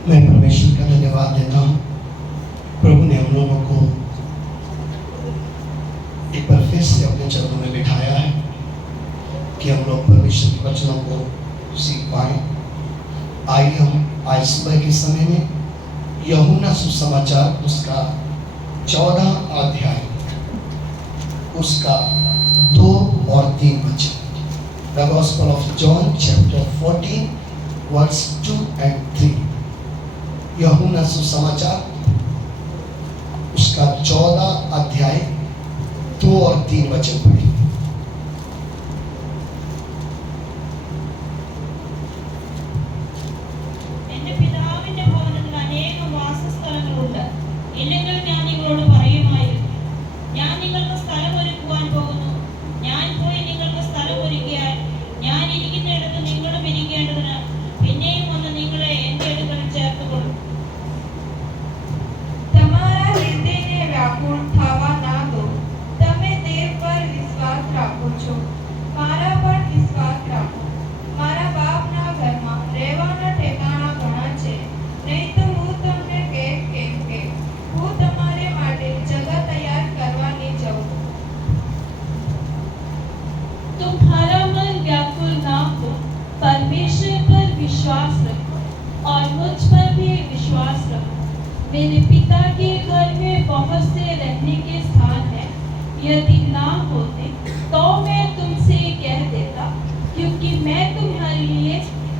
मैं परमेश्वर का धन्यवाद देता हूँ। प्रभु ने हम लोगों को एक बार फिर से अपने चरणों में बिठाया है कि हम लोग परमेश्वर के वचनों को सीख पाए। आइए हम आज सुबह के समय में यूहन्ना सुसमाचार उसका 14 अध्याय उसका 2 और 3 वचन, The Gospel of John chapter 14 verse 2 and 3। यूहन्ना सुसमाचार उसका 14 अध्याय 2 और 3 वचन पढ़े। मेरे पिता के घर में बहुत से रहने के स्थान हैं। यदि ना होते तो मैं तुमसे कह देता, क्योंकि मैं तुम्हारे लिए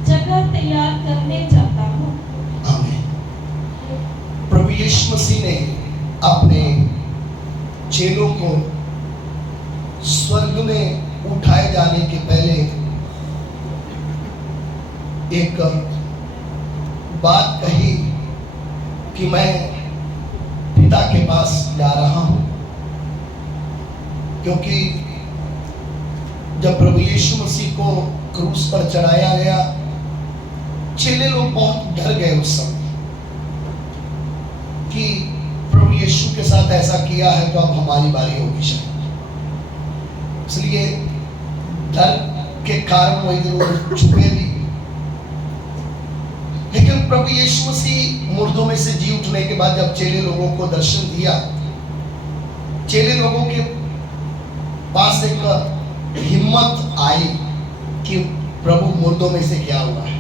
जगह तैयार करने जाता हूँ। आमीन। प्रभु यीशु मसीह ने अपने चेलों को स्वर्ग में उठाए जाने के पहले एक बात कही कि मैं पिता के पास जा रहा हूं, क्योंकि जब प्रभु यीशु मसीह को क्रूस पर चढ़ाया गया, चेले लोग बहुत डर गए उस समय कि प्रभु यीशु के साथ ऐसा किया है तो अब हमारी बारी होगी शायद। इसलिए डर के कारण वो इधर उधर छुपे भी। लेकिन प्रभु यीशु मसीह मुर्दों में से जी उठने के बाद जब चेले लोगों को दर्शन दिया, चेले लोगों के पास एक हिम्मत आई कि प्रभु मुर्दों में से क्या हुआ है,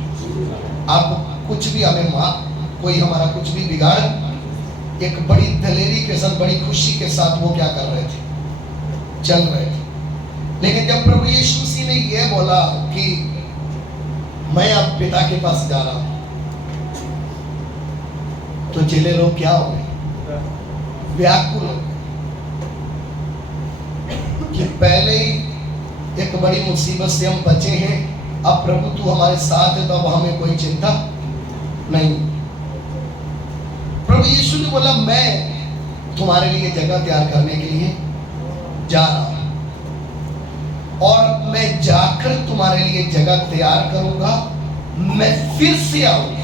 आप कुछ भी हमें कोई हमारा कुछ भी बिगाड़। एक बड़ी दलेरी के साथ, बड़ी खुशी के साथ वो क्या कर रहे थे, चल रहे थे। लेकिन जब प्रभु यीशु मसीह ने यह बोला कि मैं अब पिता के पास जा रहा हूं, तो चेले लोग क्या हो गए, व्याकुल हो कि पहले ही एक बड़ी मुसीबत से हम बचे हैं, अब प्रभु तू हमारे साथ है तो अब हमें कोई चिंता नहीं। प्रभु यीशु ने बोला मैं तुम्हारे लिए जगह तैयार करने के लिए जा रहा हूं, और मैं जाकर तुम्हारे लिए जगह तैयार करूंगा, मैं फिर से आऊंगा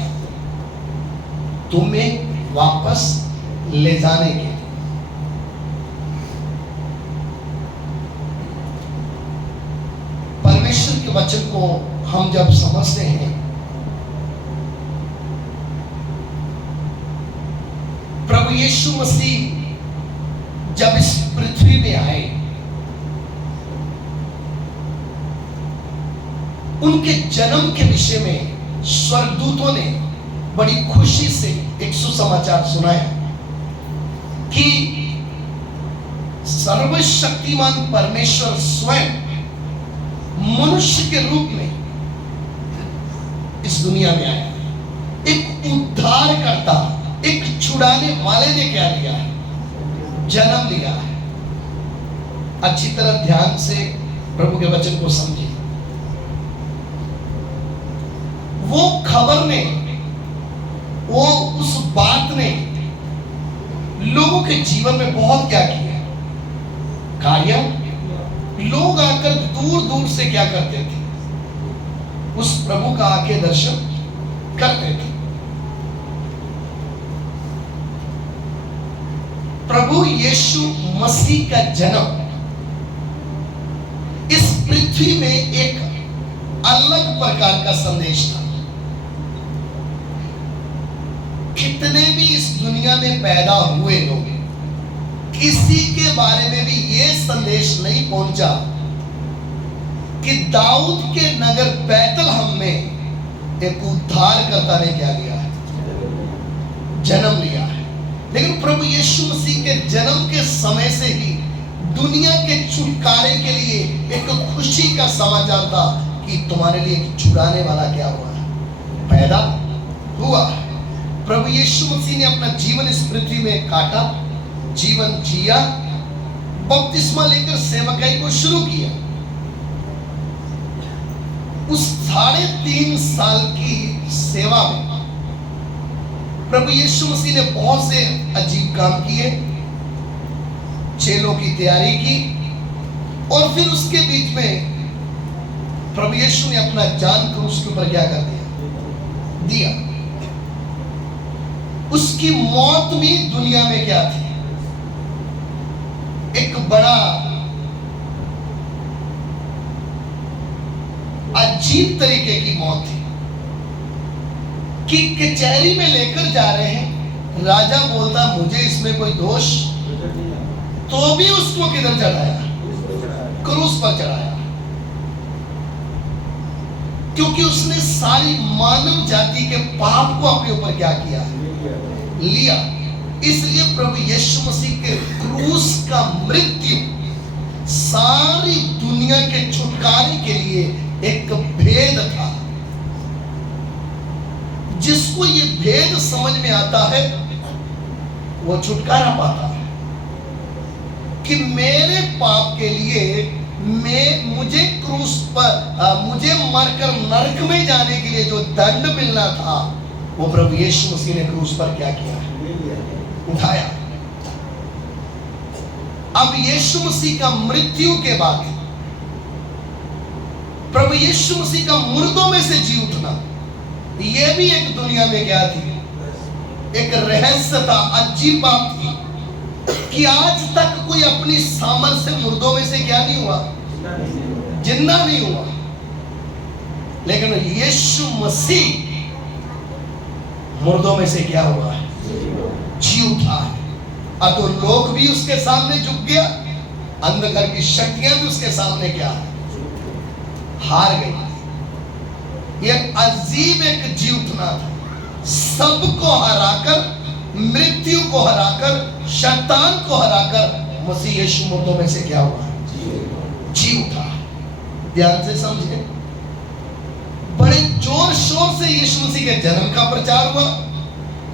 तुम्हें वापस ले जाने के। परमेश्वर के वचन को हम जब समझते हैं, प्रभु यीशु मसीह जब इस पृथ्वी में आए, उनके जन्म के विषय में स्वर्गदूतों ने बड़ी खुशी से एक सुसमाचार सुनाया कि सर्वशक्तिमान परमेश्वर स्वयं मनुष्य के रूप में इस दुनिया में आया। एक उद्धार करता, एक छुड़ाने वाले ने क्या लिया है, जन्म लिया है। अच्छी तरह ध्यान से प्रभु के वचन को समझिए। वो खबर ने, वो उस बात ने लोगों के जीवन में बहुत क्या किया कार्य। लोग आकर दूर दूर से क्या करते थे, उस प्रभु का आके दर्शन करते थे। प्रभु यीशु मसीह का जन्म इस पृथ्वी में एक अलग प्रकार का संदेश था। जितने भी इस दुनिया में पैदा हुए लोग, किसी के बारे में भी ये संदेश नहीं पहुंचा कि दाऊद के नगर बैतलहम में एक उद्धारकर्ता ने क्या लिया है, जन्म लिया है। लेकिन प्रभु यीशु मसीह के जन्म के समय से ही दुनिया के छुटकारे के लिए एक खुशी का समाचार था कि तुम्हारे लिए एक छुड़ाने वाला क्या हुआ है, पैदा हुआ है। प्रभु यीशु मसीह ने अपना जीवन इस पृथ्वी में काटा, जीवन जिया, बपतिस्मा लेकर सेवकाई को शुरू किया। उस 3.5 साल की सेवा में प्रभु यीशु मसीह ने बहुत से अजीब काम किए, चेलों की तैयारी की, और फिर उसके बीच में प्रभु यीशु ने अपना जान क्रूस के ऊपर क्या कर दिया। उसकी मौत भी दुनिया में क्या थी, एक बड़ा अजीब तरीके की मौत थी कि कचहरी में लेकर जा रहे हैं, राजा बोलता मुझे इसमें कोई दोष, तो भी उसको किधर चढ़ाया, क्रूस पर चढ़ाया, क्योंकि उसने सारी मानव जाति के पाप को अपने ऊपर क्या किया, लिया। इसलिए प्रभु यीशु मसीह के क्रूस का मृत्यु सारी दुनिया के छुटकारे के लिए एक भेद था। जिसको ये भेद समझ में आता है वो छुटकारा पाता है कि मेरे पाप के लिए मुझे क्रूस पर मुझे मरकर नरक में जाने के लिए जो दंड मिलना था वो प्रभु यीशु मसीह ने क्रूस पर क्या किया, उठाया। अब यीशु मसीह का मृत्यु के बाद प्रभु यीशु मसीह का मुर्दों में से जी उठना, यह भी एक दुनिया में क्या थी, एक रहस्य था, अजीब बात थी कि आज तक कोई अपनी सामर्थ से मुर्दों में से क्या नहीं हुआ, जिंदा नहीं हुआ। लेकिन यीशु मसीह मुर्दों में से क्या हुआ है, जी उठा है। अब तो लोग भी उसके सामने झुक गया, अंधकार की शक्तियां भी उसके सामने क्या है, हार गई। यह अजीब एक जी उठना था, सबको हराकर, मृत्यु को हराकर, शैतान को हराकर मसीह यीशु मुर्दों में से क्या हुआ, जी उठा। ध्यान से समझे, बड़े जोर शोर से यीशु मसीह के जन्म का प्रचार हुआ।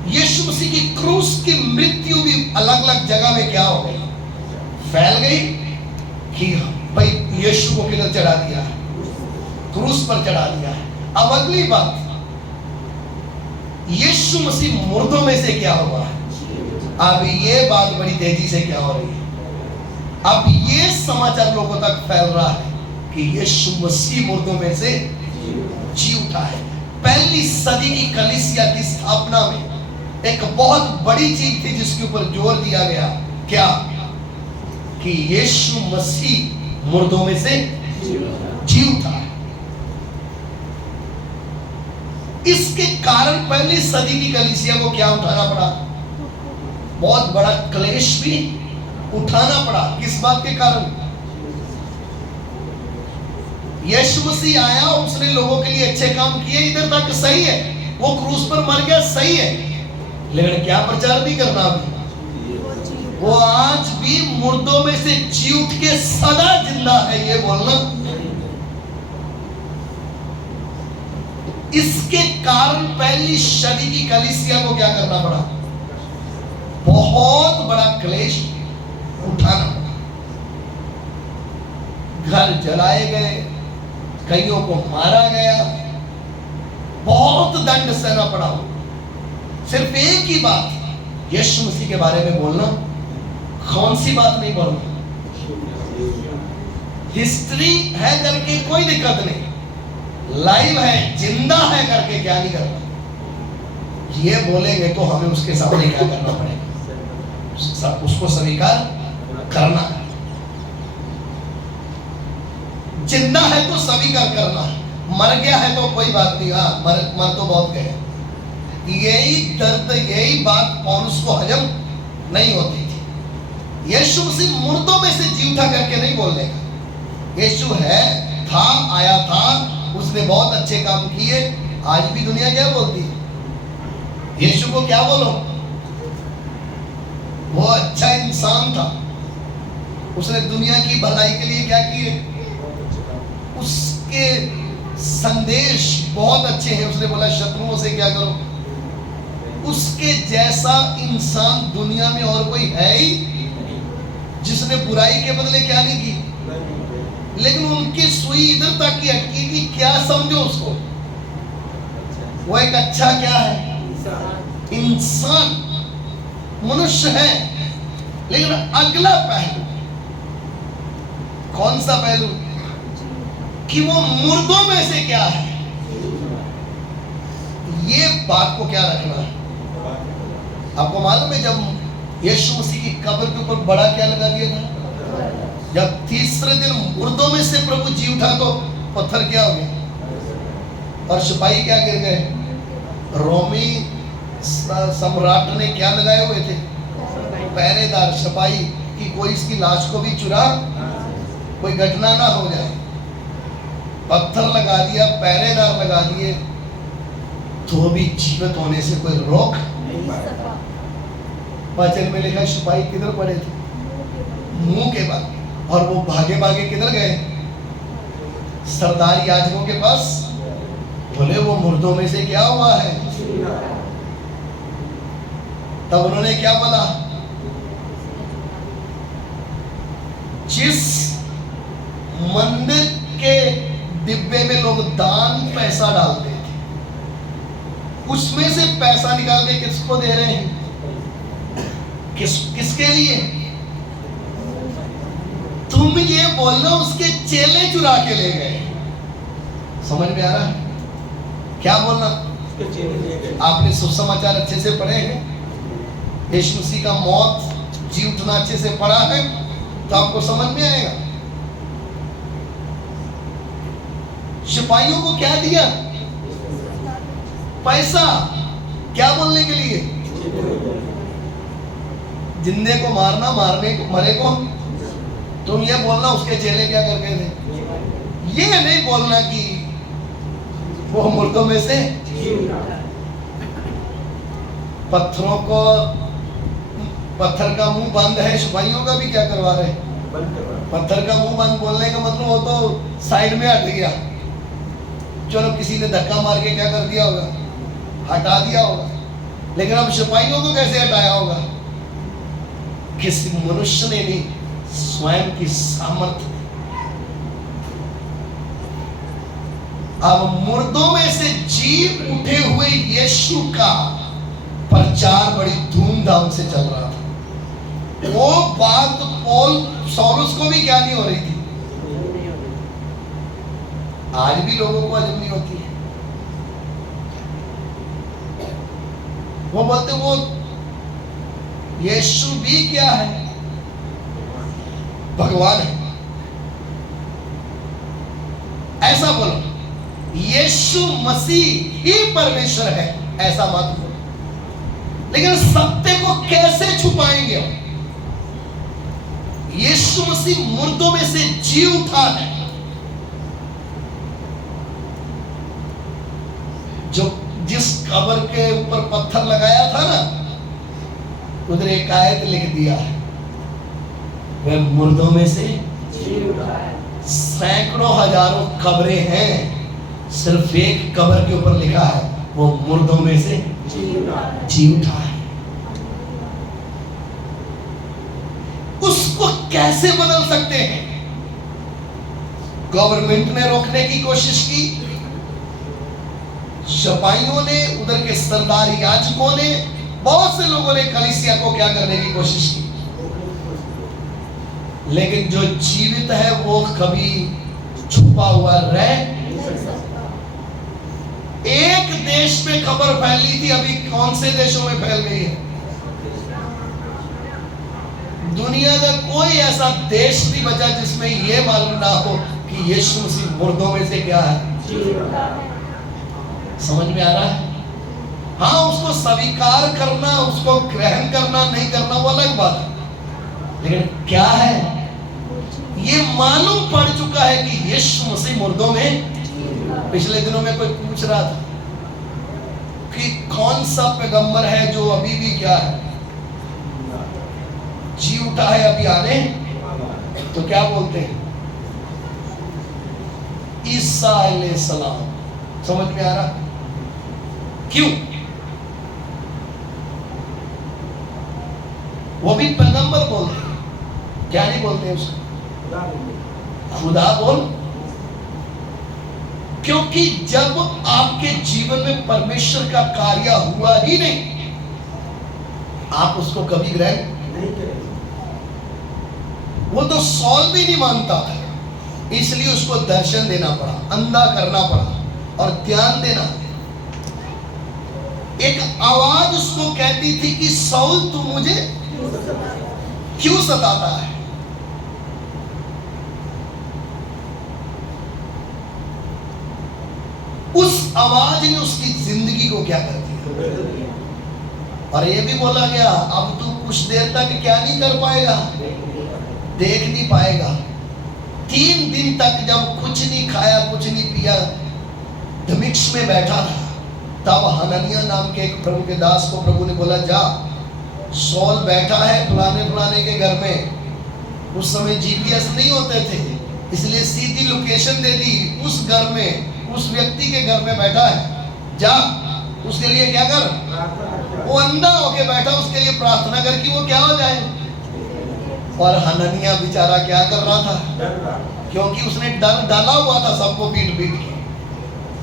यीशु मसीह की क्रूस की मृत्यु भी अलग अलग जगह में क्या हो गई, फैल गई कि भाई यीशु को किधर चढ़ा दिया है, क्रूस पर चढ़ा दिया है। अब अगली बात, यीशु मसीह मुर्दों में से क्या हुआ है। अब ये बात बड़ी तेजी से क्या हो रही है, अब ये समाचार लोगों तक फैल रहा है कि यीशु मसीह मुर्दों में से जी उठा है। पहली सदी की कलीसिया की स्थापना में एक बहुत बड़ी चीज थी जिसके ऊपर जोर दिया गया, क्या, कि यीशु मसीह मुर्दों में से जी उठा है। इसके कारण पहली सदी की कलीसिया को क्या उठाना पड़ा, बहुत बड़ा क्लेश भी उठाना पड़ा। किस बात के कारण, यीशु मसीह आया, उसने लोगों के लिए अच्छे काम किए, इधर तक सही है, वो क्रूस पर मर गया, सही है, लेकिन क्या प्रचार नहीं करना अभी, वो आज भी मुर्दों में से जी उठ के सदा जिंदा है, ये बोलना। इसके कारण पहली सदी की कलीसिया को क्या करना पड़ा, बहुत बड़ा क्लेश उठाना पड़ा। घर जलाए गए, कईयों को मारा गया, बहुत दंड सहना पड़ा। सिर्फ एक ही बात, यीशु मसीह के बारे में बोलना, कौन सी बात नहीं बोलना, हिस्ट्री है करके कोई दिक्कत नहीं, लाइव है, जिंदा है करके क्या नहीं करना। ये बोलेंगे तो हमें उसके सामने क्या करना पड़ेगा, उसको स्वीकार करना है। जिंदा है तो स्वीकार करना है, मर गया है तो कोई बात नहीं, हाँ मर तो बहुत गए, यही दर्द, यही बात पौलुस को हजम नहीं होती थी। यीशु मसीह मुर्दों में से जी उठा करके नहीं बोलने का। यीशु है, था, आया था, उसने बहुत अच्छे काम किए। आज भी दुनिया क्या बोलती है? यीशु को क्या बोलो? वो अच्छा इंसान था, उसने दुनिया की भलाई के लिए क्या किए, उसके संदेश बहुत अच्छे हैं। उसने बोला शत्रुओं से क्या करो। उसके जैसा इंसान दुनिया में और कोई है ही, जिसने बुराई के बदले क्या नहीं की। लेकिन उनकी सुई इधर तक की अटकी कि क्या समझो उसको, वो एक अच्छा क्या है, इंसान, मनुष्य है। लेकिन अगला पहलू, कौन सा पहलू? कि वो मुर्दों में से क्या है। ये बात को क्या रखना है। आपको मालूम है जब यीशु मसीह की कब्र के ऊपर बड़ा क्या लगा दिया था? जब तीसरे दिन मुर्दों में से प्रभु जी उठा तो पत्थर क्या हो गया और सिपाही क्या गिर गए। रोमी सम्राट ने क्या लगाए हुए थे? पहरेदार, सिपाही, कि कोई इसकी लाश को भी चुरा, कोई घटना ना हो जाए। पत्थर लगा दिया, पहरेदार लगा दिए, तो भी जीवित होने से कोई रोक नहीं पाया। वचन में लिखा सिपाही किधर पड़े थे? मुंह के बल। और वो भागे भागे किधर गए? सरदार याजकों के पास। बोले वो मुर्दों में से क्या हुआ है। तब उन्होंने क्या बोला? जिस मंदिर के डिब्बे में लोग दान पैसा डालते थे, उसमें से पैसा निकाल के किसको दे रहे हैं? किसके लिए? तुम ये बोलना उसके चेले चुरा के ले गए। समझ में आ रहा है क्या बोलना? आपने सुसमाचार अच्छे से पढ़े हैं, यीशु मसीह का मौत, जी उठना अच्छे से पढ़ा है, तो आपको समझ में आएगा। सिपाहियों को क्या दिया? पैसा। क्या बोलने के लिए? जिंदे को मारना, मारने को, मरे को। तुम ये बोलना उसके चेले क्या कर गए थे। ये नहीं बोलना कि वो मुर्दों में से। पत्थरों को, पत्थर का मुंह बंद है, सिपाहियों का भी क्या करवा रहे हैं? पत्थर का मुंह बंद बोलने का मतलब वो तो साइड में हट गया। चलो किसी ने धक्का मार के क्या कर दिया होगा, हटा दिया होगा। लेकिन अब सिपाहियों को कैसे हटाया होगा? किसी मनुष्य ने नहीं, स्वयं की सामर्थ्य। अब मुर्दों में से जी उठे हुए यीशु का प्रचार बड़ी धूमधाम से चल रहा था। वो बात सौलुस को भी क्या नहीं हो रही थी। आज भी लोगों को हजम नहीं होती है। वो बोलते वो यीशु भी क्या है? भगवान है। ऐसा बोलो, यीशु मसीह ही परमेश्वर है, ऐसा मत बोलो। लेकिन सत्य को कैसे छुपाएंगे? यीशु मसीह मुर्दों में से जी उठा है। जो जिस कब्र के ऊपर पत्थर लगाया था ना, उधर एक आयत लिख दिया है, वह मुर्दों में से जी उठा है। सैकड़ों हजारों कब्रें हैं, सिर्फ एक कब्र के ऊपर लिखा है वो मुर्दों में से जी उठा है। उसको कैसे बदल सकते हैं? गवर्नमेंट ने रोकने की कोशिश की, सिपाहियों ने, उधर के सरदार याजकों ने, बहुत से लोगों ने कलीसिया को क्या करने की कोशिश की। लेकिन जो जीवित है वो कभी छुपा हुआ रह। एक देश में खबर फैली थी, अभी कौन से देशों में फैल गई है? दुनिया का कोई ऐसा देश नहीं बचा जिसमें यह मालूम ना हो कि यीशु मसीह मुर्दों में से क्या है। समझ में आ रहा है? हाँ, उसको स्वीकार करना, उसको ग्रहण करना नहीं करना वो अलग बात है, लेकिन क्या है, ये मालूम पड़ चुका है कि यीशु मसीह मुर्दों में। पिछले दिनों में कोई पूछ रहा था कि कौन सा पैगंबर है जो अभी भी क्या है, जी उठा है अभी आने, तो क्या बोलते हैं, ईसा अलैहिस्सलाम। समझ में आ रहा क्यों? वो भी पैगंबर बोलते हैं, क्या नहीं बोलते हैं उसको, खुदा बोल। क्योंकि जब आपके जीवन में परमेश्वर का कार्य हुआ ही नहीं, आप उसको कभी ग्रहण नहीं करेंगे। वो तो सॉल भी नहीं मानता था, इसलिए उसको दर्शन देना पड़ा, अंधा करना पड़ा और ध्यान देना। एक आवाज उसको कहती थी कि सौल तू मुझे क्यों सताता है। उस आवाज ने उसकी जिंदगी को क्या कर दिया। और ये भी बोला गया अब तू कुछ देर तक क्या नहीं कर पाएगा, देख नहीं पाएगा। 3 दिन तक जब कुछ नहीं खाया कुछ नहीं पिया, दमिश्क में बैठा था, तब हननिया नाम के एक प्रभु के दास को प्रभु ने बोला जा, सौल बैठा है फलाने फलाने के घर में। उस समय जीपीएस नहीं होते थे, इसलिए सीधी लोकेशन दे दी, उस घर में, उस व्यक्ति के घर में बैठा है, जा उसके लिए क्या कर। वो अंधा होके बैठा, उसके लिए प्रार्थना कर कि वो क्या हो जाए। और हननिया बेचारा क्या कर रहा था, क्योंकि उसने डर डाला हुआ था सबको पीट पीट के।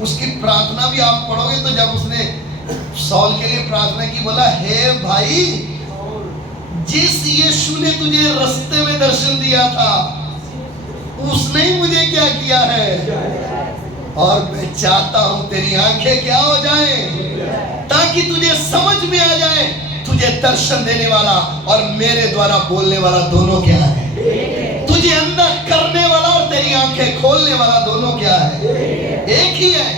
उसकी प्रार्थना भी आप पढ़ोगे तो जब उसने सौल के लिए प्रार्थना की, बोला हे भाई, जिस यीशु ने तुझे रास्ते में दर्शन दिया था उसने ही मुझे क्या किया है, और मैं चाहता हूं तेरी आंखें क्या हो जाए, ताकि तुझे समझ में आ जाए तुझे दर्शन देने वाला और मेरे द्वारा बोलने वाला दोनों क्या है। तुझे अंदर करने वाला और तेरी आंखें खोलने वाला दोनों क्या है, एक ही है।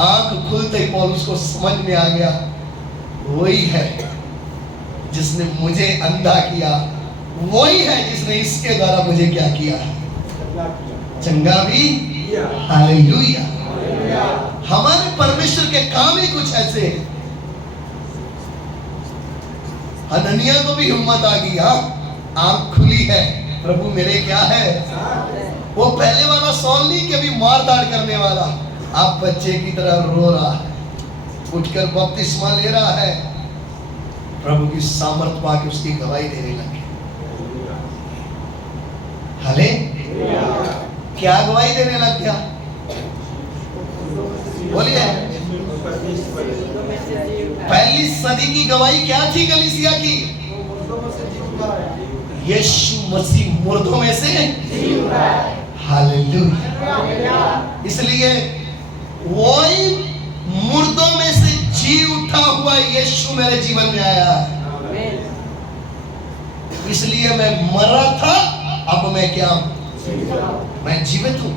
आंख खुलते ही पौलुस को समझ में आ गया, वही है जिसने मुझे अंधा किया, वही है जिसने इसके द्वारा मुझे क्या किया, चंगा भी। हालेलुया। हमारे परमेश्वर के काम ही कुछ ऐसे हैं। हननिया को भी हिम्मत आ गई, हाँ आंख खुली है, प्रभु मेरे क्या है। वो पहले वाला सौल नहीं कि अभी मार दाड़ करने वाला, आप बच्चे की तरह रो रहा है, उठकर बपतिस्मा ले रहा है, प्रभु की सामर्थ पाके उसकी गवाही देने लगे। हले क्या गवाही देने लग गया, बोलिए। पहली सदी की गवाही क्या थी कलीसिया की, यीशु मसीह मुर्दों में से हालेलुया। इसलिए वही मुर्दों में से जी उठा हुआ यीशु मेरे जीवन में आया है। इसलिए मैं मरा था, अब मैं क्या हूं, मैं जीवित हूं।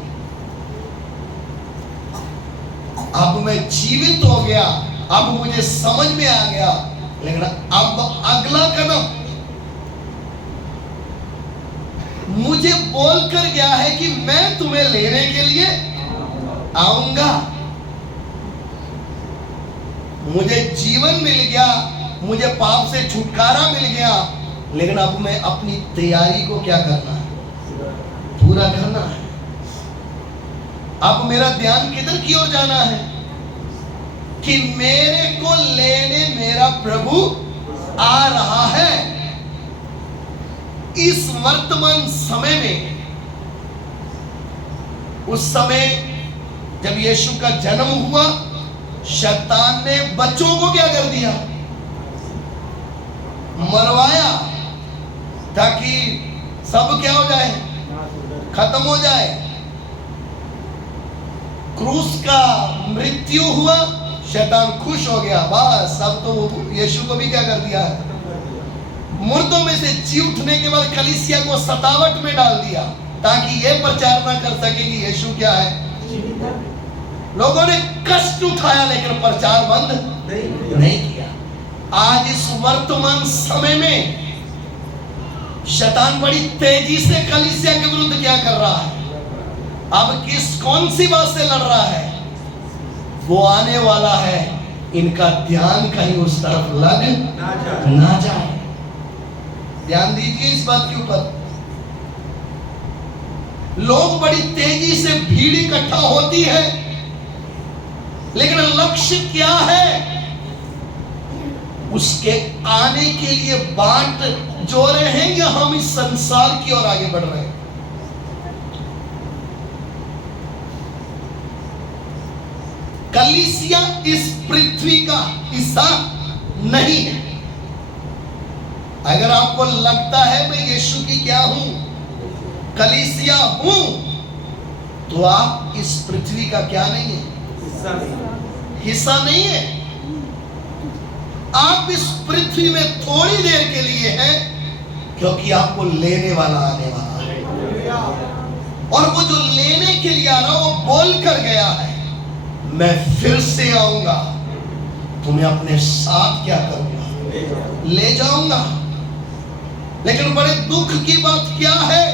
अब मैं जीवित हो गया, अब मुझे समझ में आ गया। लेकिन अब अगला कदम मुझे बोलकर गया है कि मैं तुम्हें लेने के लिए आऊंगा। मुझे जीवन मिल गया, मुझे पाप से छुटकारा मिल गया, लेकिन अब मैं अपनी तैयारी को क्या करना है, पूरा करना है। अब मेरा ध्यान किधर की ओर जाना है कि मेरे को लेने मेरा प्रभु आ रहा है। इस वर्तमान समय में, उस समय जब यीशु का जन्म हुआ, शैतान ने बच्चों को क्या कर दिया, मरवाया, ताकि सब क्या हो जाए, खत्म हो जाए। क्रूस का मृत्यु हुआ, शैतान खुश हो गया, बस अब तो यीशु को भी क्या कर दिया है, मुर्दों में से जी उठने के बाद कलीसिया को सतावट में डाल दिया, ताकि ये प्रचार ना कर सके कि यीशु क्या है। लोगों ने कष्ट उठाया लेकिन प्रचार बंद नहीं किया। आज इस वर्तमान समय में शैतान बड़ी तेजी से कलीसिया के विरुद्ध क्या कर रहा है? अब कौन सी बात से लड़ रहा है? वो आने वाला है, इनका ध्यान कहीं उस तरफ लग ना जाए। ध्यान दीजिए इस बात के ऊपर। लोग बड़ी तेजी से भीड़ इकट्ठा होती है, लेकिन लक्ष्य क्या है? उसके आने के लिए बाट जोड़े हैं या हम इस संसार की ओर आगे बढ़ रहे हैं? कलीसिया इस पृथ्वी का हिस्सा नहीं है। अगर आपको लगता है मैं यीशु की क्या हूं, कलीसिया हूं, तो आप इस पृथ्वी का क्या नहीं है? हिस्सा नहीं है। आप इस पृथ्वी में थोड़ी देर के लिए हैं, क्योंकि आपको लेने वाला आने वाला है। और वो जो लेने के लिए आ रहा वो बोल कर गया है, मैं फिर से आऊंगा, तुम्हें अपने साथ क्या करूंगा? ले जाऊंगा। लेकिन बड़े दुख की बात क्या है?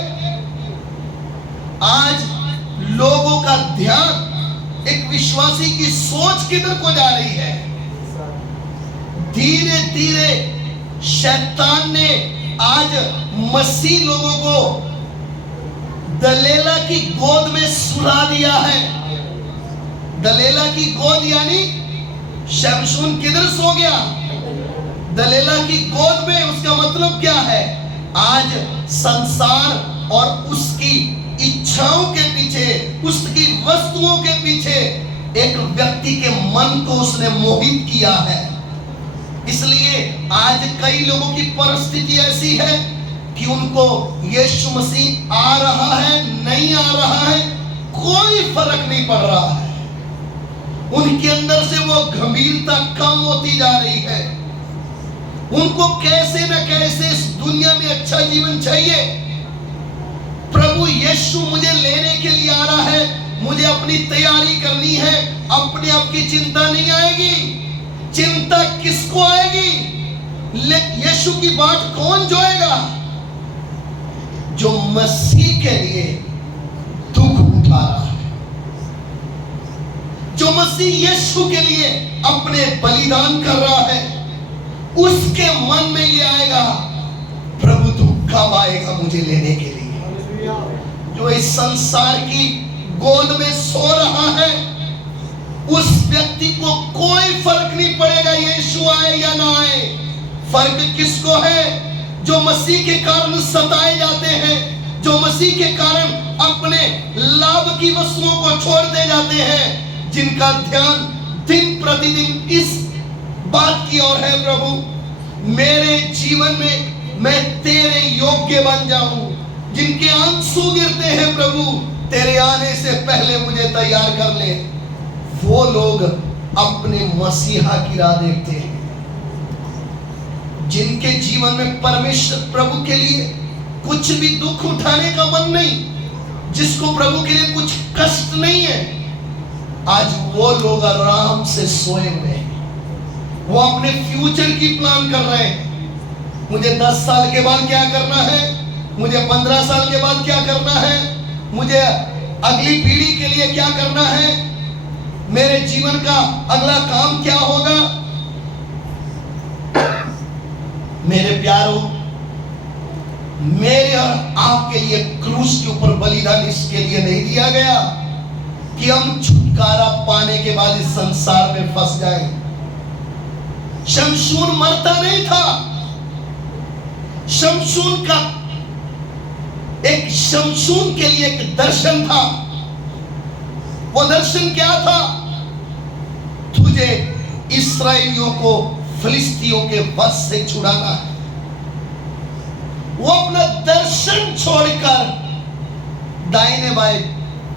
आज लोगों का ध्यान, एक विश्वासी की सोच किधर को जा रही है? धीरे धीरे शैतान ने आज मसीह लोगों को दलेला की गोद में सुला दिया है। दलेला की गोद यानी शमशून किधर सो गया? दलेला की गोद में। उसका मतलब क्या है? आज संसार और उसकी इच्छाओं के पीछे, उसकी वस्तुओं के पीछे एक व्यक्ति के मन को उसने मोहित किया है। इसलिए आज कई लोगों की परिस्थिति ऐसी है कि उनको यीशु मसीह आ रहा है, नहीं आ रहा है, कोई फर्क नहीं पड़ रहा है। उनके अंदर से वो गंभीरता कम होती जा रही है। उनको कैसे न कैसे इस दुनिया में अच्छा जीवन चाहिए। प्रभु यीशु मुझे लेने के लिए आ रहा है, मुझे अपनी तैयारी करनी है। अपने आप की चिंता नहीं आएगी। चिंता किसको आएगी? यीशु की बाट कौन जोएगा? जो मसीह के लिए दुख उठा रहा है, जो मसीह यीशु के लिए अपने बलिदान कर रहा है, उसके मन में ये आएगा, प्रभु तू कब आएगा मुझे लेने के लिए। जो इस संसार की गोद में सो रहा है, उस व्यक्ति को कोई फर्क नहीं पड़ेगा यीशु आए या ना आए। फर्क किसको है? जो मसीह के कारण सताए जाते हैं, जो मसीह के कारण अपने लाभ की वस्तुओं को छोड़ते जाते हैं, जिनका ध्यान दिन प्रतिदिन इस बात की ओर है, प्रभु मेरे जीवन में मैं तेरे योग्य बन जाऊं। जिनके आंसू गिरते हैं, प्रभु तेरे आने से पहले मुझे तैयार कर ले। वो लोग अपने मसीहा की राह देखते हैं। जिनके जीवन में परमेश्वर प्रभु के लिए कुछ भी दुख उठाने का मन नहीं, जिसको प्रभु के लिए कुछ कष्ट नहीं है, आज वो लोग आराम से सोए हुए हैं। वो अपने फ्यूचर की प्लान कर रहे हैं। मुझे 10 साल के बाद क्या करना है, मुझे 15 साल के बाद क्या करना है, मुझे अगली पीढ़ी के लिए क्या करना है, मेरे जीवन का अगला काम क्या होगा। मेरे प्यारों, मेरे और आपके लिए क्रूस के ऊपर बलिदान इसके लिए नहीं दिया गया कि हम छुटकारा पाने के बाद इस संसार में फंस जाएं। शमशून मरता नहीं था। शमशून का एक शमशून के लिए एक दर्शन था। वो दर्शन क्या था? तुझे इस्राएलियों को फिलिस्तियों के वश से छुड़ाना है। वो अपना दर्शन छोड़कर दाहिने बाएं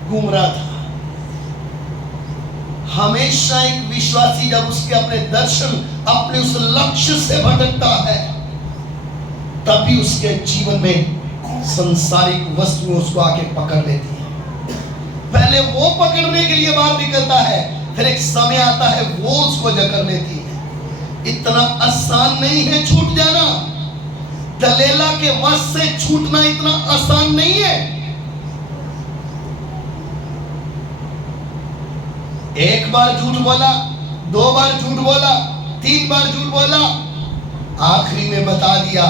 घूम रहा था। हमेशा एक विश्वासी जब उसके अपने दर्शन, अपने उस लक्ष्य से भटकता है, तभी उसके जीवन में संसारिक वस्तुएं उसको आके पकड़ लेती हैं। पहले वो पकड़ने के लिए बाहर निकलता है, फिर एक समय आता है वो उसको जकड़ लेती है। इतना आसान नहीं है छूट जाना। दलेला के वश से छूटना इतना आसान नहीं है। एक बार झूठ बोला, 2 बार झूठ बोला, 3 बार झूठ बोला, आखिरी में बता दिया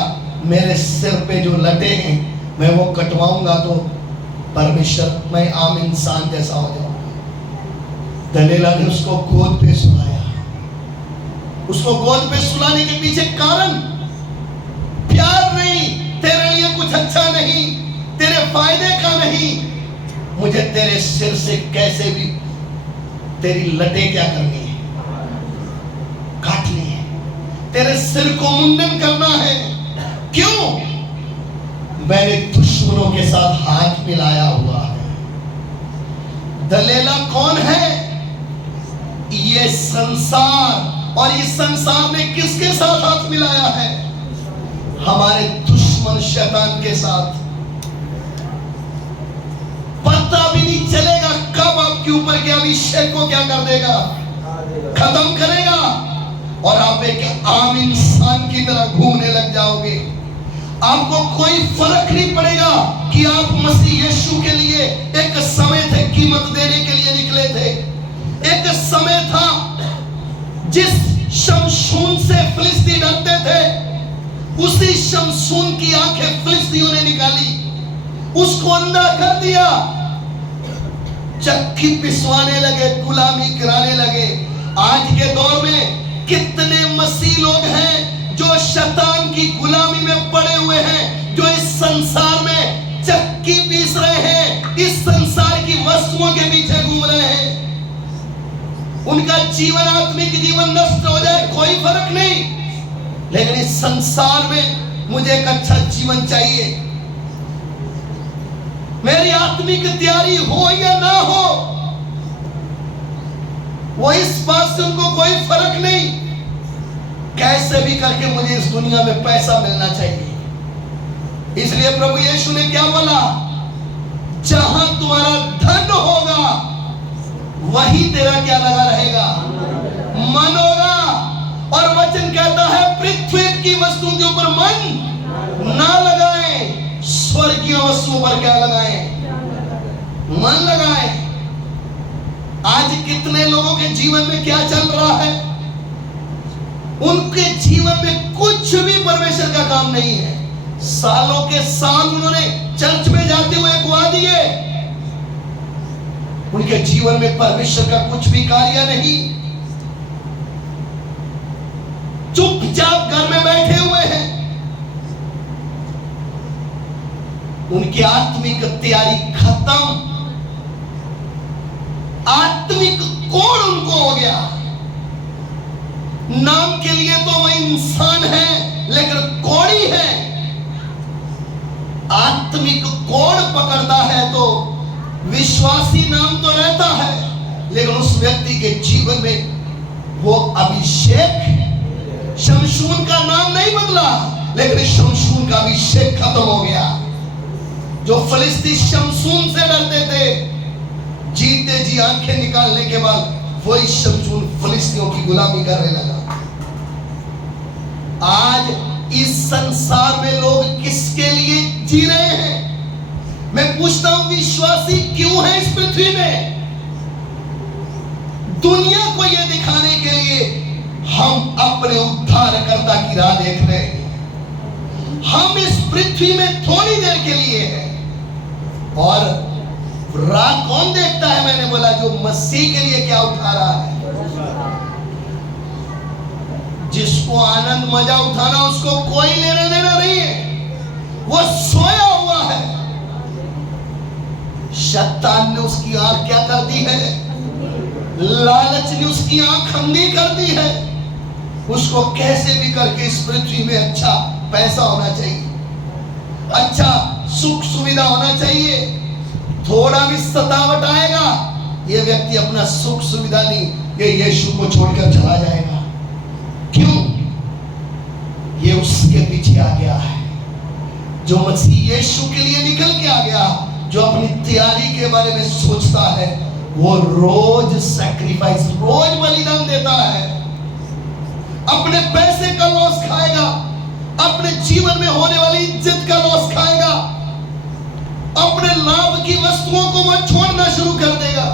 मेरे सिर पे जो लटे हैं मैं वो कटवाऊंगा तो परमेश्वर मैं आम इंसान जैसा हो जाऊंगा। दलेला ने उसको गोद पे सुलाया। उसको गोद पे सुलाने के पीछे कारण प्यार नहीं, तेरे लिए कुछ अच्छा नहीं, तेरे फायदे का नहीं, मुझे तेरे सिर से कैसे भी तेरी लटे क्या करनी है, काटनी है, तेरे सिर को मुंडन करना है। क्यों? मैंने दुश्मनों के साथ हाथ मिलाया हुआ है। दलेला कौन है? ये संसार। और इस संसार ने किसके साथ हाथ मिलाया है? हमारे दुश्मन शैतान के साथ। पता भी नहीं चलेगा कब आपके ऊपर के अभिषेक को क्या कर देगा, खत्म करेगा, और आप एक आम इंसान की तरह घूमने लग जाओगे। आपको कोई फर्क नहीं पड़ेगा कि आप मसीह यीशु के लिए एक समय थे कीमत देने के लिए निकले थे। एक समय था जिस शमशून से फिलिस्ती डरते थे, उसी शमशून की आंखें फिलिस्तियों ने निकाली, उसको अंधा कर दिया, चक्की पिसवाने लगे, गुलामी कराने लगे। आज के दौर में कितने मसीह लोग हैं जो शैतान की गुलामी में पड़े हुए हैं, जो इस संसार में चक्की पीस रहे हैं, इस संसार की वस्तुओं के पीछे घूम रहे हैं। उनका जीवन, आत्मिक जीवन नष्ट हो जाए कोई फर्क नहीं, लेकिन इस संसार में मुझे एक अच्छा जीवन चाहिए। मेरी आत्मिक तैयारी हो या ना हो, वो इस बात से उनको कोई फर्क नहीं, कैसे भी करके मुझे इस दुनिया में पैसा मिलना चाहिए। इसलिए प्रभु यीशु ने क्या बोला? जहां तुम्हारा धन होगा वही तेरा क्या लगा रहेगा, मन होगा। और वचन कहता है पृथ्वी की वस्तुओं के ऊपर मन ना लगाएं, स्वर्गीय वस्तुओं पर क्या लगाएं, मन लगाएं। आज कितने लोगों के जीवन में क्या चल रहा है? उनके जीवन में कुछ भी परमेश्वर का काम नहीं है। सालों के साल उन्होंने चर्च में जाते हुए गवा दिए, उनके जीवन में परमेश्वर का कुछ भी कार्य नहीं। चुपचाप घर में बैठे हुए हैं। उनकी आत्मिक तैयारी खत्म, आत्मिक कोड़ उनको हो गया। नाम के लिए तो वह इंसान है, लेकिन कोड़ी है। आत्मिक कोड़ पकड़ता है तो विश्वासी नाम तो रहता है, लेकिन उस व्यक्ति के जीवन में वो अभिषेक, शमशून का नाम नहीं बदला, लेकिन शमशून का अभिषेक खत्म हो गया। जो फिलिस्ती शमशून से डरते थे, जीते जी आंखें निकालने के बाद वही शमशून फिलिस्तियों की गुलामी करने लगा। आज इस संसार में लोग किसके लिए जी रहे हैं? मैं पूछता हूं, विश्वासी क्यों है इस पृथ्वी में? दुनिया को यह दिखाने के लिए हम अपने उद्धारकर्ता की राह देख रहे हैं। हम इस पृथ्वी में थोड़ी देर के लिए हैं, और राह कौन देखता है? मैंने बोला जो मसीह के लिए क्या उठा रहा है। जिसको आनंद मजा उठाना, उसको कोई लेना देना नहीं है, वो सोया हुआ है। शैतान ने उसकी आंख क्या कर दी है? लालच ने उसकी आंख अंधी कर दी है। उसको कैसे भी करके इस पृथ्वी में अच्छा पैसा होना चाहिए, अच्छा सुख सुविधा होना चाहिए, थोड़ा भी सतावट आएगा, ये व्यक्ति अपना सुख सुविधा नहीं, ये यीशु को छोड़कर चला जाएगा। क्यों? ये उसके पीछे आ गया है। जो मसीह यीशु के लिए निकल के आ गया, जो अपनी तैयारी के बारे में सोचता है वो रोज सैक्रिफाइस, रोज बलिदान देता है। अपने पैसे का लॉस खाएगा, अपने जीवन में होने वाली इज्जत का लॉस खाएगा, अपने लाभ की वस्तुओं को वह छोड़ना शुरू कर देगा।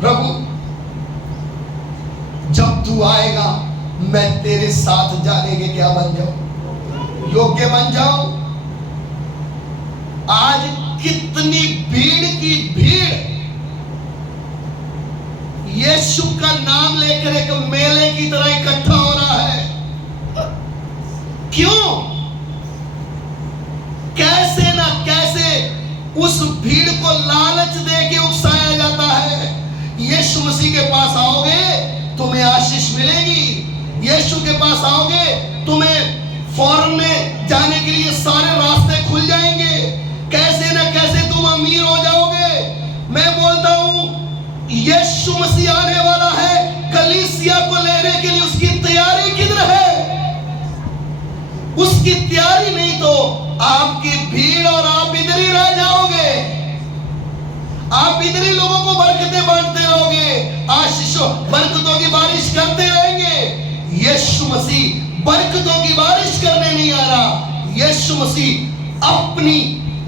प्रभु जब तू आएगा मैं तेरे साथ जाने के क्या बन जाऊं, योग्य बन जाऊं। आज कितनी भीड़ की भीड़ यीशु का नाम लेकर एक मेले की तरह इकट्ठा हो रहा है। क्यों? कैसे ना कैसे उस भीड़ को लालच दे के उकसाया जाता है। यीशु मसीह के पास आओगे तुम्हें आशीष मिलेगी, यीशु के पास आओगे तुम्हें फॉरेन में जाने के लिए सारे रास्ते खुल जाएंगे, कैसे ना कैसे तुम अमीर हो जाओगे। मैं बोलता हूं यीशु मसीह आने वाला है, कलीसिया को लेने के लिए उसकी तैयारी किधर है? उसकी तैयारी नहीं तो आपकी भीड़ और आप इधर ही रह जाओगे, आप इधर ही लोगों को बरकतें बांटते रहोगे, आशीषों बरकतों की बारिश करते रहेंगे। यीशु मसीह बरकतों की बारिश करने नहीं आ रहा, यीशु मसीह अपनी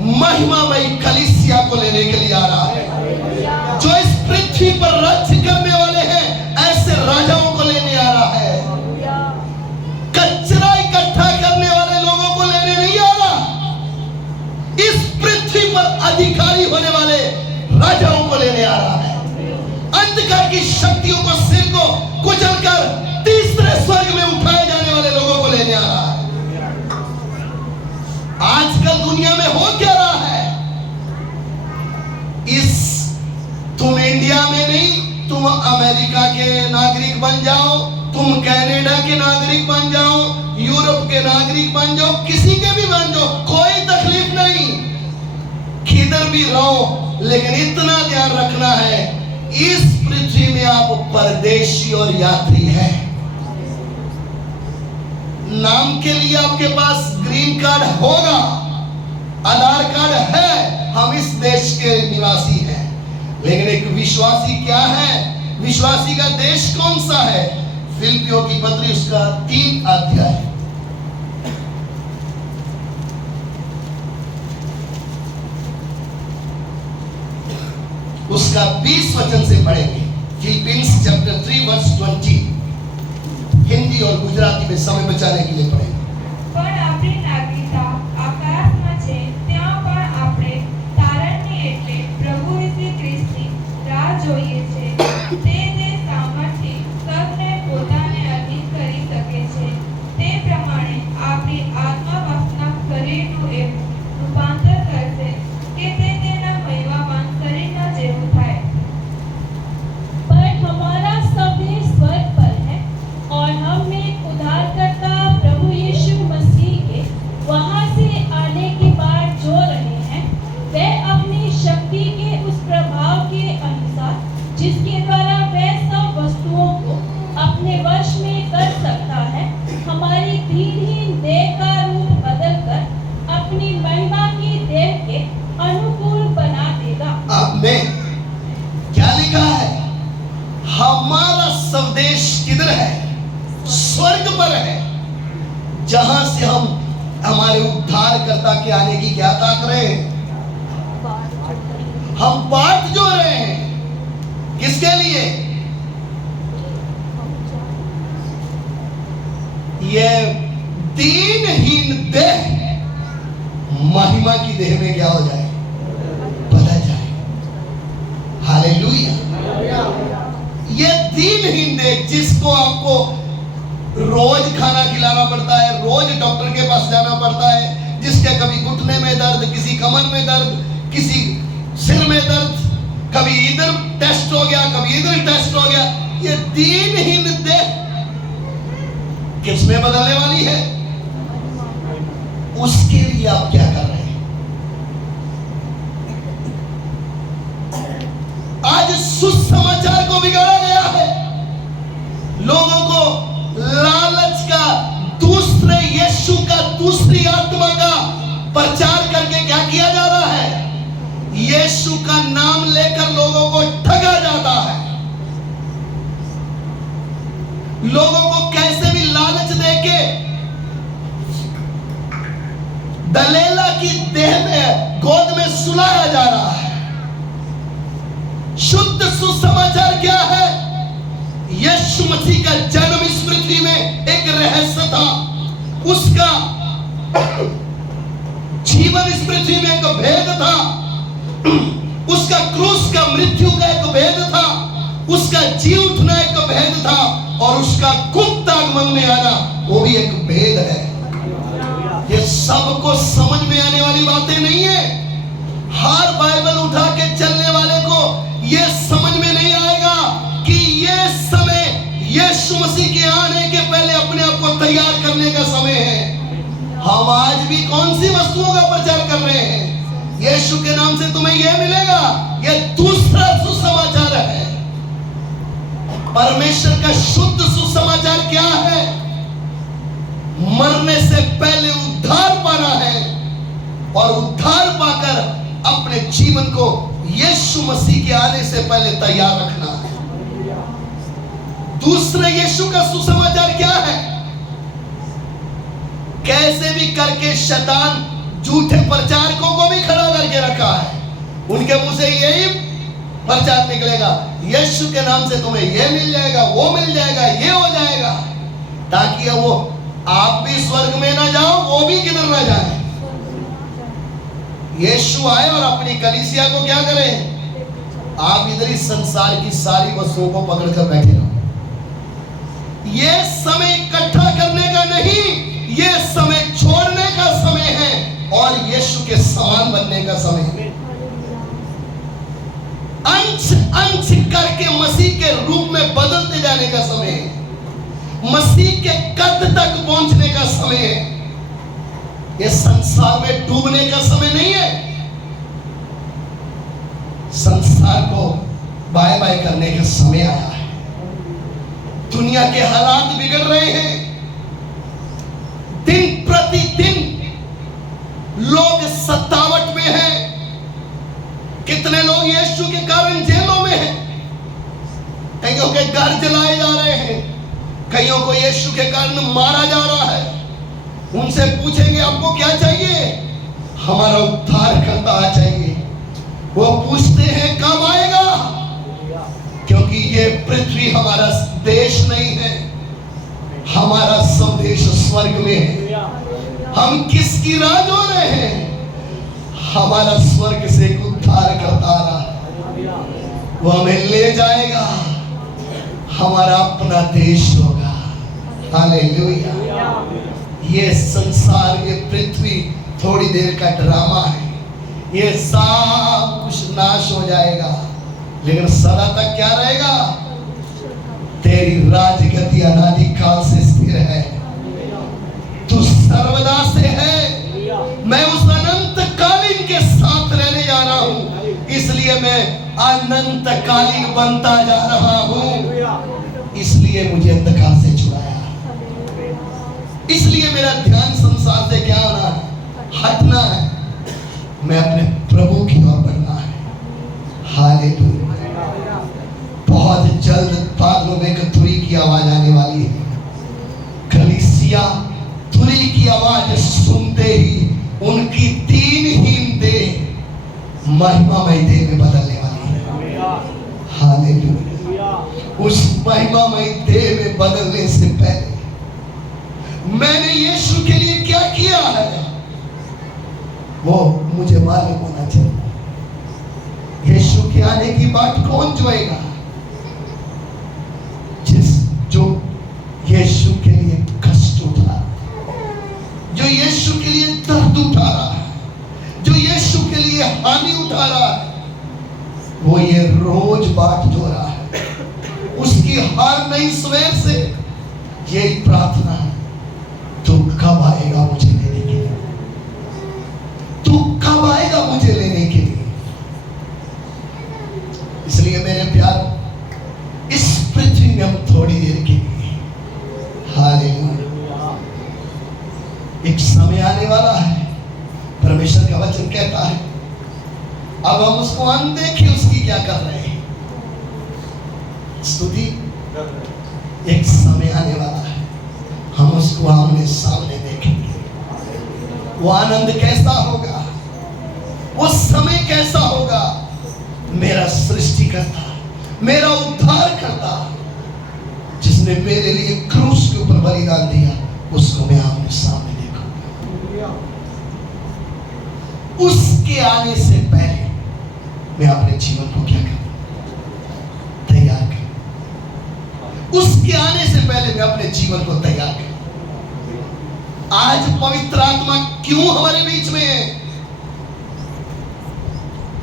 महिमामयी कलीसिया को लेने के लिए आ रहा है। जो इस पृथ्वी पर राज्य करने वाले हैं ऐसे राजाओं को लेने आ रहा है। कचरा इकट्ठा करने वाले लोगों को लेने नहीं आ रहा, इस पृथ्वी पर अधिकारी होने वाले राजाओं को लेने आ रहा है। अंधकार की शक्तियों को, सिर को कुचलकर तीसरे स्वर्ग में उठाए जाने वाले लोगों को लेने आ रहा है। आजकल दुनिया में हो क्या रहा है? तुम इंडिया में नहीं, तुम अमेरिका के नागरिक बन जाओ, तुम कनाडा के नागरिक बन जाओ, यूरोप के नागरिक बन जाओ, किसी के भी बन जाओ, कोई तकलीफ नहीं, किधर भी रहो। लेकिन इतना ध्यान रखना है इस पृथ्वी में आप परदेशी और यात्री हैं। नाम के लिए आपके पास ग्रीन कार्ड होगा, आधार कार्ड है, हम इस देश के निवासी हैं। लेकिन एक विश्वासी क्या है? विश्वासी का देश कौन सा है? फिलिपियों की पत्री उसका 3 अध्याय, उसका 20 वचन से पढ़ेंगे। फिलिपियंस चैप्टर 3 वर्स 20, हिंदी और गुजराती में समय बचाने के लिए पढ़ेंगे। પણ આપણી નાગરિકતા આકાશમાં છે, ત્યાં પણ આપણે તારણની એટલે પ્રભુ ઈસુ ખ્રિસ્તની રાહ જોઈએ છે। તે સામર્થ્ય સૌને પોતાને અધીન કરી શકે છે। તે પ્રમાણે આપણી આત્મા વાસના શરીરનું એવું રૂપાંતર કરશે કે તે તેના મહિમાવાન શરીરના જેવું થાય। पर हमारा स्वदेश स्वर्ग पर है और हम एक उद्धारकर्ता प्रभु यीशु मसीह के वहां से आने की बाट जो रहे हैं, वे अपनी शक्ति के उस प्रभाव के अनुसार जिसके द्वारा वह सब वस्तुओं को अपने वश में कर सकता है, हमारी दीनहीन देह का रूप बदलकर अपनी महिमा की देह के अनुकूल बना देगा। आमीन। क्या लिखा है? हमारा स्वदेश किधर है? स्वर्ग पर है, जहां से हम हमारे उद्धारकर्ता के आने की क्या ताक रहे हैं? हम बाट जो रहे हैं किसके लिए? ये दीनहीन देह महिमा की देह में क्या हो जाए? बदल जाए। हालेलुया। ये दीनहीन देह जिसको आपको रोज खाना खिलाना पड़ता है, रोज डॉक्टर के पास जाना पड़ता है, जिसके कभी घुटने में दर्द, किसी कमर में दर्द, किसी सिर में दर्द, कभी इधर टेस्ट हो गया, कभी इधर टेस्ट हो गया, ये दीनहीन देह किस में बदलने वाली है? उसके लिए आप क्या कर रहे हैं? आज सुसमाचार को बिगाड़ा गया है, लोगों को लालच का, दूसरे यीशु का, दूसरी आत्मा का प्रचार करके क्या किया जा रहा है? यीशु का नाम लेकर लोगों को ठगा जाता है, लोगों को कैसे भी लालच देके दलेला की देह में गोद में सुलाया जा रहा है। शुद्ध सुसमाचार क्या है? यीशु मसीह का जन्म इस पृथ्वी में एक रहस्य था, उसका जीवन इस पृथ्वी में एक भेद था, उसका क्रूस का मृत्यु का एक भेद था, उसका जी उठना एक भेद था, और उसका गुप्त आगमन में आना वो भी एक भेद है। ये सबको समझ में आने वाली बातें नहीं है। हर बाइबल उठा के चलने वाले को ये समझ में नहीं आएगा कि ये समय यीशु मसीह के आने के पहले अपने आप को तैयार करने का समय है। हम आज भी कौन सी वस्तुओं का प्रचार कर रहे हैं? यीशु के नाम से तुम्हें यह मिलेगा, यह दूसरा सुसमाचार है। परमेश्वर का शुद्ध सुसमाचार क्या है? मरने से पहले उद्धार पाना है, और उद्धार पाकर अपने जीवन को यीशु मसीह के आने से पहले तैयार रखना है। दूसरे यीशु का सुसमाचार क्या है? कैसे भी करके शैतान झूठे प्रचारकों को भी खड़ा करके रखा है। उनके मुंह से यही प्रचार निकलेगा, यीशु के नाम से तुम्हें ये मिल जाएगा, वो मिल जाएगा, ये हो जाएगा, ताकि वो आप भी स्वर्ग में ना जाओ, वो भी किधर ना जाए। यीशु आए और अपनी कलीसिया को क्या करें? आप इधर ही संसार की सारी वस्तुओं को पकड़कर बैठे रहो। ये समय इकट्ठा करने का नहीं, ये समय छोड़ने का समय है और यीशु के समान बनने का समय है। अंश अंश करके मसीह के रूप में बदलते जाने का समय है। मसीह के कद तक पहुंचने का समय है। यह संसार में डूबने का समय नहीं है। संसार को बाय बाय करने का समय आया है। दुनिया के हालात बिगड़ रहे हैं। दिन प्रतिदिन लोग सतावट में हैं। कितने लोग यीशु के कारण जेलों में हैं। कईयों के घर जलाए जा रहे हैं, कईयों को यीशु के कारण मारा जा रहा है। उनसे पूछेंगे आपको क्या चाहिए? हमारा उद्धार करता चाहिए। वो पूछते हैं कब आएगा? क्योंकि ये पृथ्वी हमारा देश नहीं है, हमारा स्वदेश स्वर्ग में है। हम किसकी राह जो रहे हैं? हमारा स्वर्ग से एक उद्धार करता रहा, वो हमें ले जाएगा, हमारा अपना देश होगा। हालेलुया। ये संसार, ये पृथ्वी थोड़ी देर का ड्रामा है। ये सब कुछ नाश हो जाएगा, लेकिन सदा तक क्या रहेगा? तेरी राजगद्दी अनादि काल से स्थिर है, तू सर्वदा से है। मैं उस अनंत कालीन के साथ रहने जा रहा हूं, इसलिए मैं अनंत कालीन बनता जा रहा हूं। इसलिए मुझे अंधकार से छुड़ाया, इसलिए मेरा ध्यान संसार से क्या होना है? हटना है। मैं अपने प्रभु की ओर बढ़ना है। हालेलुया। बहुत जल्द बादलों में तुरी की आवाज आने वाली है। कलीसिया तुरी की आवाज सुनते ही उनकी तीनहीन देह महिमामय देह में बदलने वाली है। हालेलुया। उस महिमामय देह में बदलने से पहले मैंने यीशु के लिए क्या किया है वो मुझे मालूम होना चाहिए। यीशु के आने की बात कौन जोएगा? जो यीशु के लिए कष्ट उठा, जो यीशु के लिए दर्द उठा रहा है, जो यीशु के लिए हानि उठा रहा है, वो ये रोज बाट जो रहा है। उसकी हर नई सवेर से यही प्रार्थना है, तू कब आएगा मुझे लेने के लिए? तू कब आएगा मुझे लेने के लिए? इसलिए मेरे प्यार, इस पृथ्वी में हम थोड़ी देर के लिए, हालेलुया, एक समय आने वाला है। परमेश्वर का वचन कहता है अब हम उसको अनदेखे उसकी क्या कर रहे हैं, स्तुति। एक समय आने वाला है, हम उसको आमने सामने देखेंगे। वो आनंद कैसा होगा, वो समय कैसा होगा। मेरा सृष्टिकर्ता, मेरा उद्धार करता, जिसने मेरे लिए क्रूस के ऊपर बलिदान दिया, उसको मैं आमने सामने देखूंगा। उसके आने से पहले मैं अपने जीवन को क्या करूं, तैयार करूं। उसके आने से पहले मैं अपने जीवन को तैयार करूं। आज पवित्र आत्मा क्यों हमारे बीच में है?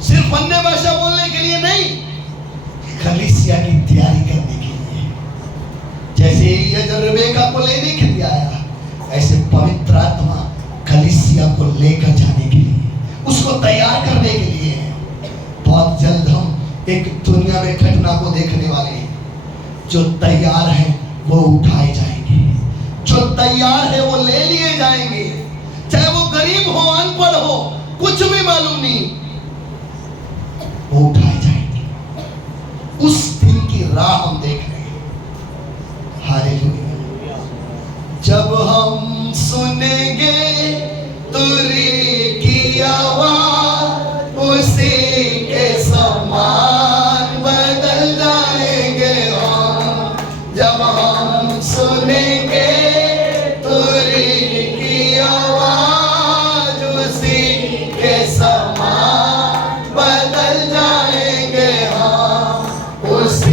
सिर्फ अन्य भाषा बोलने के लिए नहीं, कलीसिया की तैयारी करने के लिए। जैसे एलिया जब रेबेका को लेने के लिए आया, ऐसे पवित्र आत्मा कलीसिया को लेकर जाने के लिए, उसको तैयार करने के लिए है। बहुत जल्द हम एक दुनिया में घटना को देखने वाले हैं। जो तैयार है वो उठाए जाएंगे, जो तैयार है वो ले लिए जाएंगे। चाहे वो गरीब हो, अनपढ़ हो, कुछ भी मालूम नहीं, वो उठाए जाएंगे। उस दिन की राह हम देख रहे हैं। हालेलुया। जब हम सुनेंगे तुरी